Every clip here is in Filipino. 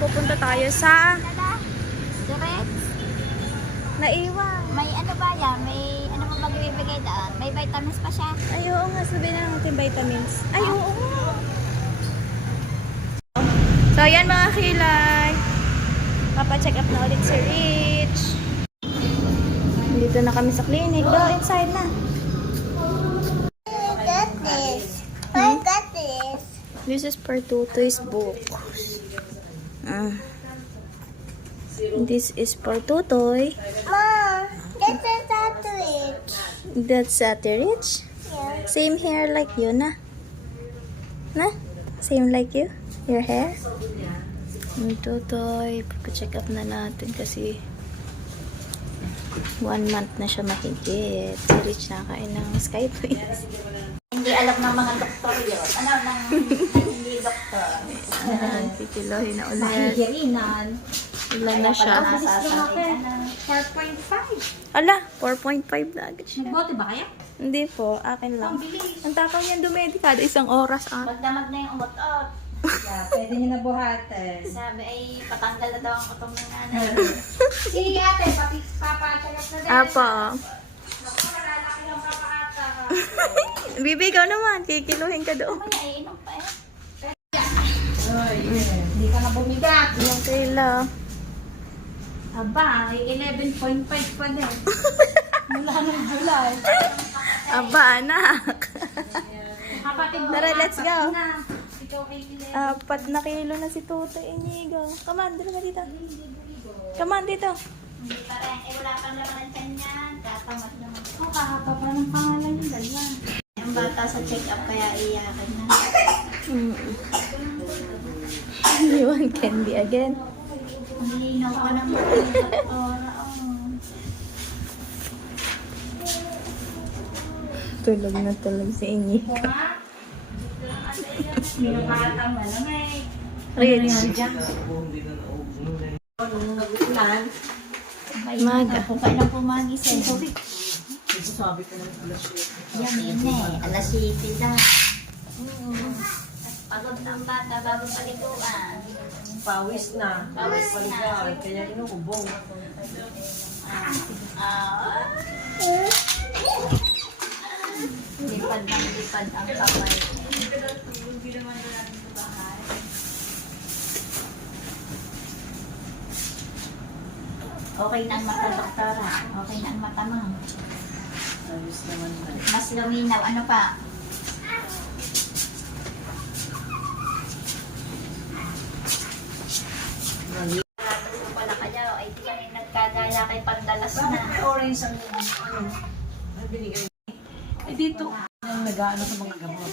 pupunta tayo sa Direct. naiwan. May ano ba yan? May ano mo magbibigay doon? May vitamins pa siya. Ay, oo nga. Sabihin na natin vitamins. Ay, oo nga. So, ayan mga kilay. Papacheck up na ulit si Rich. Dito na kami sa clinic. Go inside na. I got this. I got this. This is for Tutoy's book. This is for Tutoy. Mom, this is not rich. That's Rich. Yeah. Same hair like you, na? Na? Same like you? Your hair? Tutoy, pagka-check up na natin kasi 1 month na siya mahigit. Si Rich nakain ng Sky Twins. Hindi alam ng mga doktor yun. Ano, ng hindi doktor. Pikilohin na ulit. Mahihirinan. Ilan na siya? 4.5. Ala, 4.5 na agad siya. Nagbote ba kaya? Hindi po, akin lang. Ang takaw niyan dumedikada, isang oras. Magdamag na yung umot-ot. Pwede niyo na buhatin. Sabi ay patanggal na daw ang utong ng nanay. Si ate, papachagas na din. Apo. Naku, nalalaki lang papaata. Bibi, ikaw naman. Kikiluhin ka doon. Mamaya, inom pa eh. Hindi ka na bumigat. Yung kilo. Aba, 11.5 pa din. Mula ng July. Aba, anak. Kapatid mo. Tara, let's go. Na. Ikaw ay 11. 4 na kilo na si Tutoy Inigo. Come on, dito ka dito. Come on, dito. Hindi pa rin. Eh, wala pang laman ng tiyan yan. Tatamad naman. Oh, kahaba pa ng pangalan yung dalawa. Ang bata sa check-up kaya iyakan na. You want candy again? Nilinaw ko ng mga doktora. Tulog na tulog si Inigo. Minukatan mo na may. Rich. Nung nag-ulan. Maga. Kung kailan pumagising. Sabi ko ng alas 7. Yan yun eh. Alas 7 na. Pagod na ang bata bago paliguan. Pawis na. Pawis na. Paligaw. Kaya inuubong. Lipad ng lipad ang kamay. Okay na ang mata, doktora. Okay na ang mata mo. Ayos naman na. Mas luminaw. Ano pa? Ano pala kaya? Ay, di kami nagkagaya kay pandalas na. Bakit orange ang ang binigay? Eh dito, ang nag-ano sa mga gamot.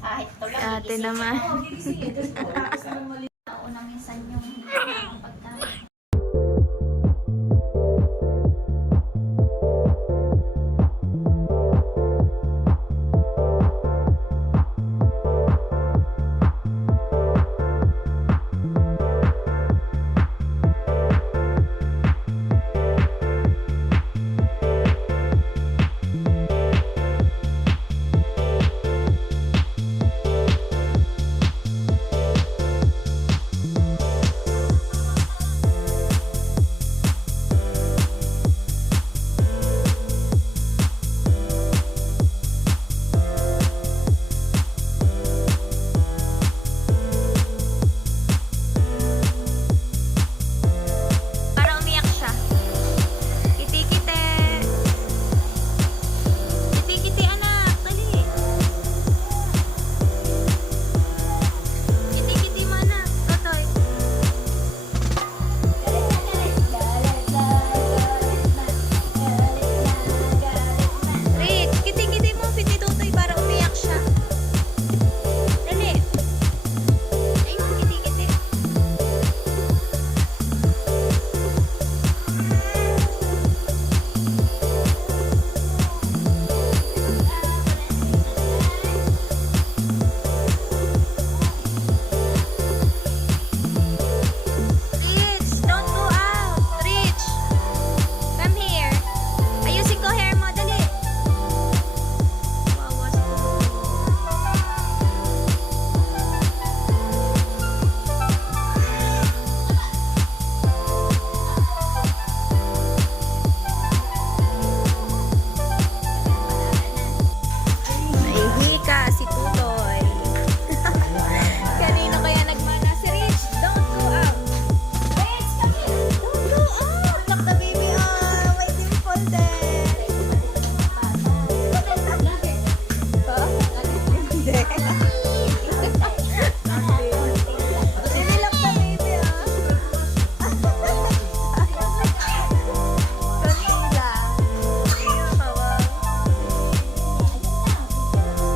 Kahit tulog. Ate naman. Una minsan yung pagkain. Hindi. Sinilak na baby ah. Kanila. Ayun, kawawa.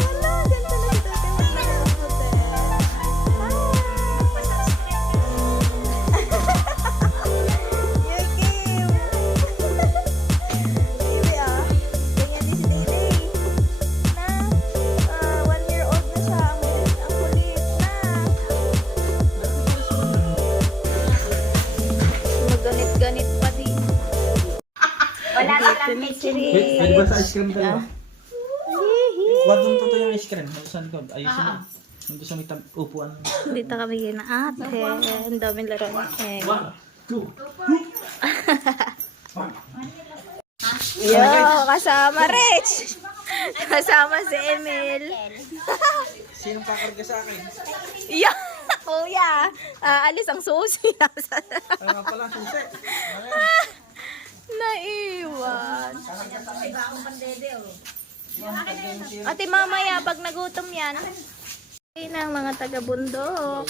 Wala, ganda na ito. Tingnan na ang puti. You're cute. Baby ah. Ganyan din si Day na 1-year-old na siya. Ang kulit na. Maganit-ganit pa din. Wala silang Dito kitchen. ni Pwede ba sa ice cream dalawa? Hihi. Huwag mong tuto yung ice cream. Nandun sa likod. Ayusin mo. Nandun sa may upuan. Dito kami na ate. Ang daming laro ni Eng. 1, 2. Yo, kasama Rich. Kasama si Emil. Sinong kakarga sa akin? Yo, kuya. Alis ang susi. Ano nga pala, susi. Naiwan. Ate, mamaya pag nagutom yan. Ng mga taga-bundok.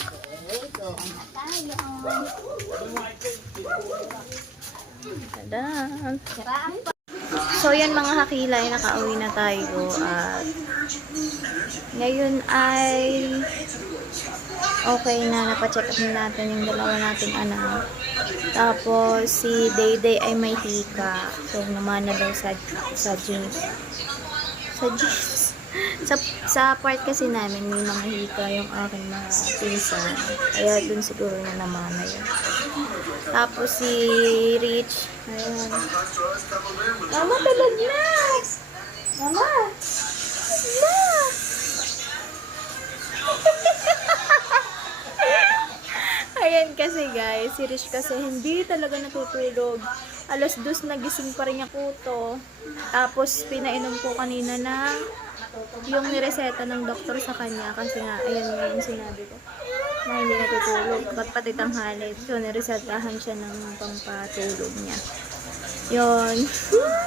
Tadaan. So yan mga kakilay, nakauwi na tayo at ngayon ay okay na, napacheck up na natin yung dalawa nating anak. Tapos si Dayday ay may hika. So namana daw sa jeans. Sa jeans. Sa part kasi namin may mga hika yung aking mga pinsan. Kaya dun siguro na namana yun. Tapos si Rich, ayun. Mama, tulog na! Mama! Ma! Ayan kasi guys, si Rich kasi hindi talaga natutulog. Alas 2 nagising pa rin niya kuto. Tapos pinainom ko kanina ng yung nireseta ng doktor sa kanya kasi nga, ayan nga yung sinabi ko na hindi natutulog, ba't pati tanghali. So, niresetahan siya ng pampatulog niya. Yun.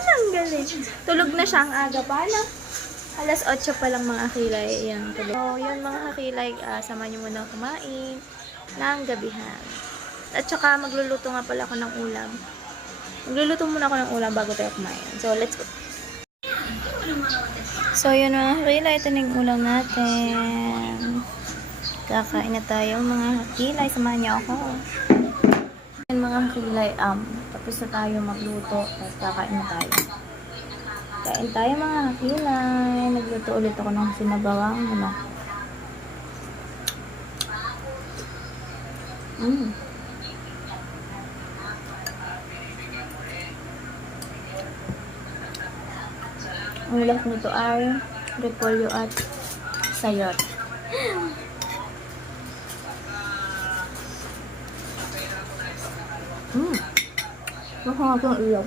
Ang galing. Tulog na siya ang aga pa, no? Alas 8 pa lang mga kakilay. Yan, tulog. So, yun mga kakilay, samahan niyo muna kumain ng gabihan. At saka, magluluto nga pala ako ng ulam. Magluluto muna ako ng ulam bago tayo kumain. So, let's go. So, yun mga kakilay. Ito na yung ulam natin. Kakain na tayo mga kakilay. Samahan niyo ako. Yun mga kakilay. Tapos na tayo magluto. Tapos kakain na tayo. Kain tayo mga kakilay. Nagluto ulit ako ng sinabawang ano. Ang left nito ay repolyo at sayot. Masarap ang ilaw.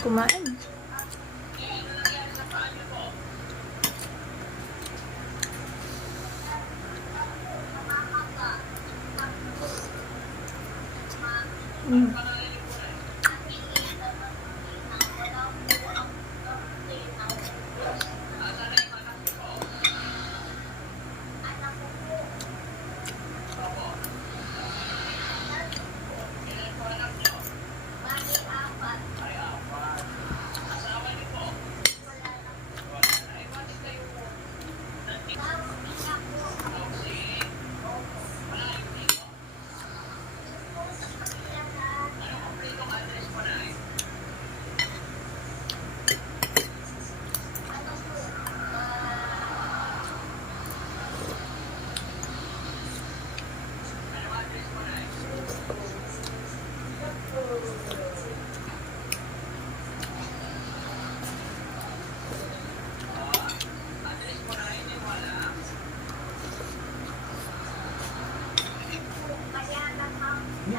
Kumain.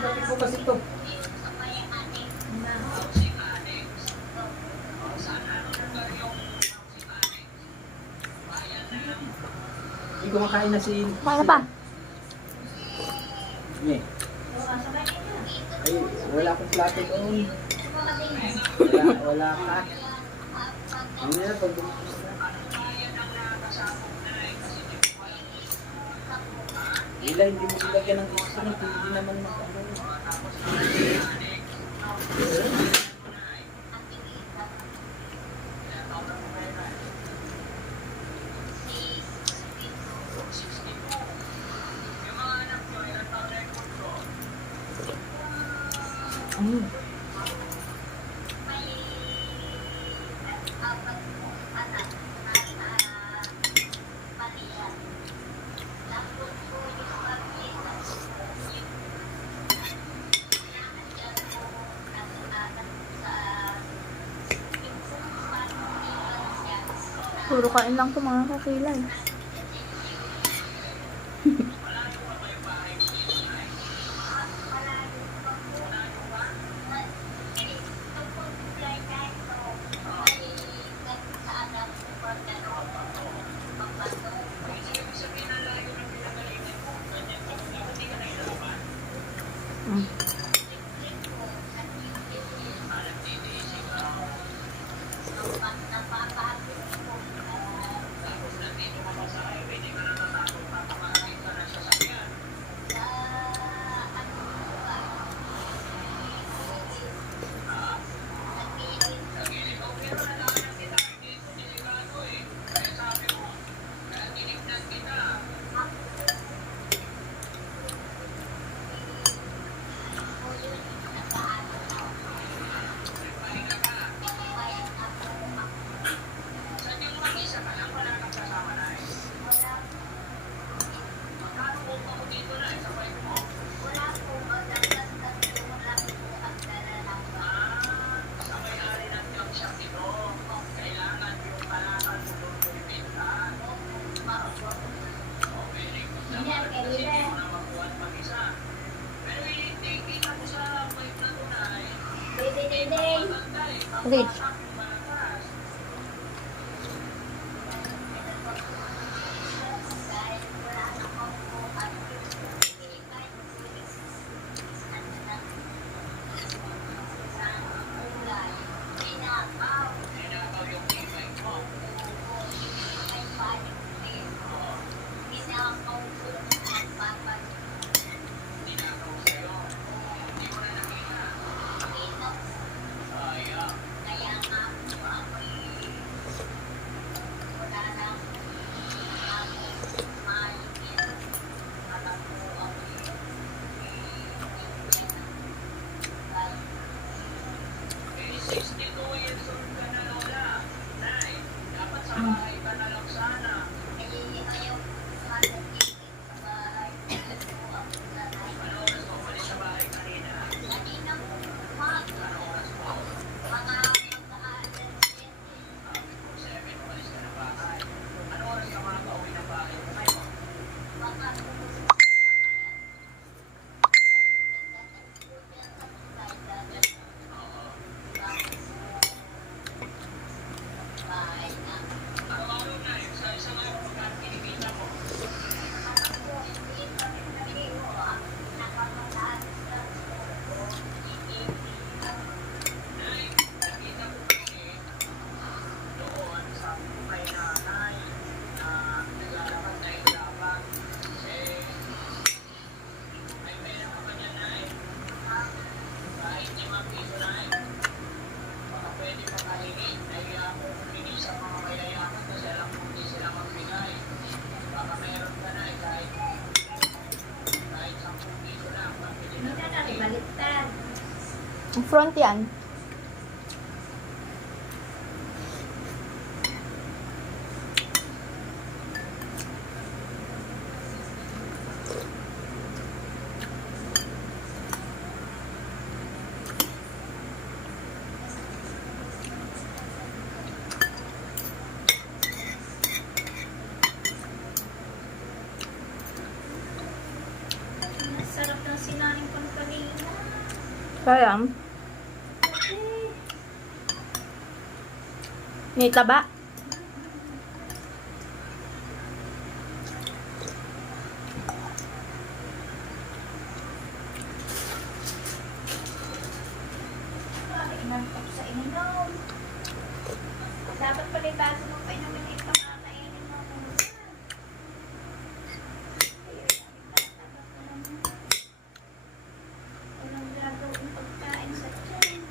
Bakit ko kasi ito? Hindi kumakain na si... Kaya pa. Hindi. Ay, wala akong plato doon. Wala ka. Ano na, pag bumukos na. Hila, hindi mo ilagyan ng instrument, hindi naman mag-ano. Puro kain lang to mga kakilay. Rich. Ang front yan. Sarap ng sinaling pang kanina. Sayang. May taba. Inantok sa ininom. Dapat pala ibago mo pa inumin ito kakainin mo. Walang gagawin pagkain sa tiyan.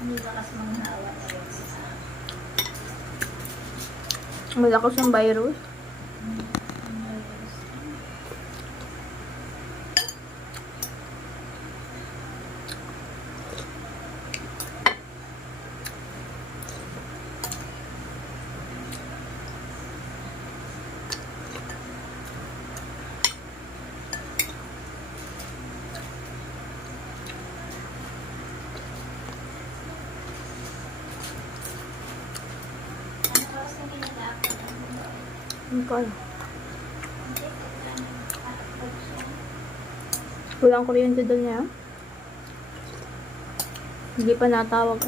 Ang lakas mga hawa ngayon sa Malakas yung virus. ano oras na ginagawa ko. Hindi ko alam. Walang kuryente doon niya. Hindi pa natawag.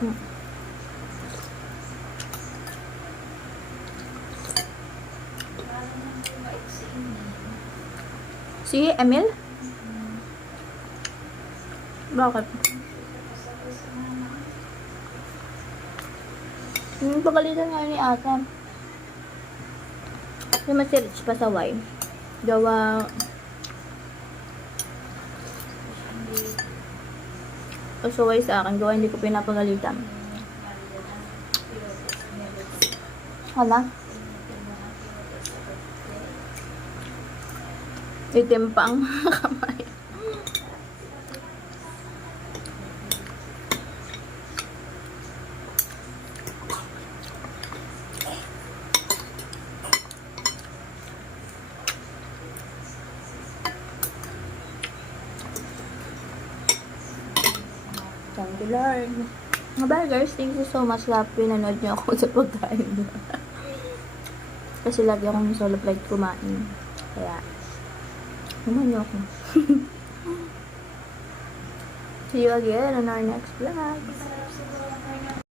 Hmm. Si Emil? Bakit? Pagalitan nga ni Ata. Yung masirich pa sa Y. Gawa... Pasaway sa akin. Gawa hindi ko pinapagalitan. Hala. Itim pa ang kamay. Thank you, Lord. Bye guys, thank you so much na pinanood niyo ako sa pagkain. Kasi lagi akong solo flight kumain. Kaya, naman niyo ako. See you again on our next vlog.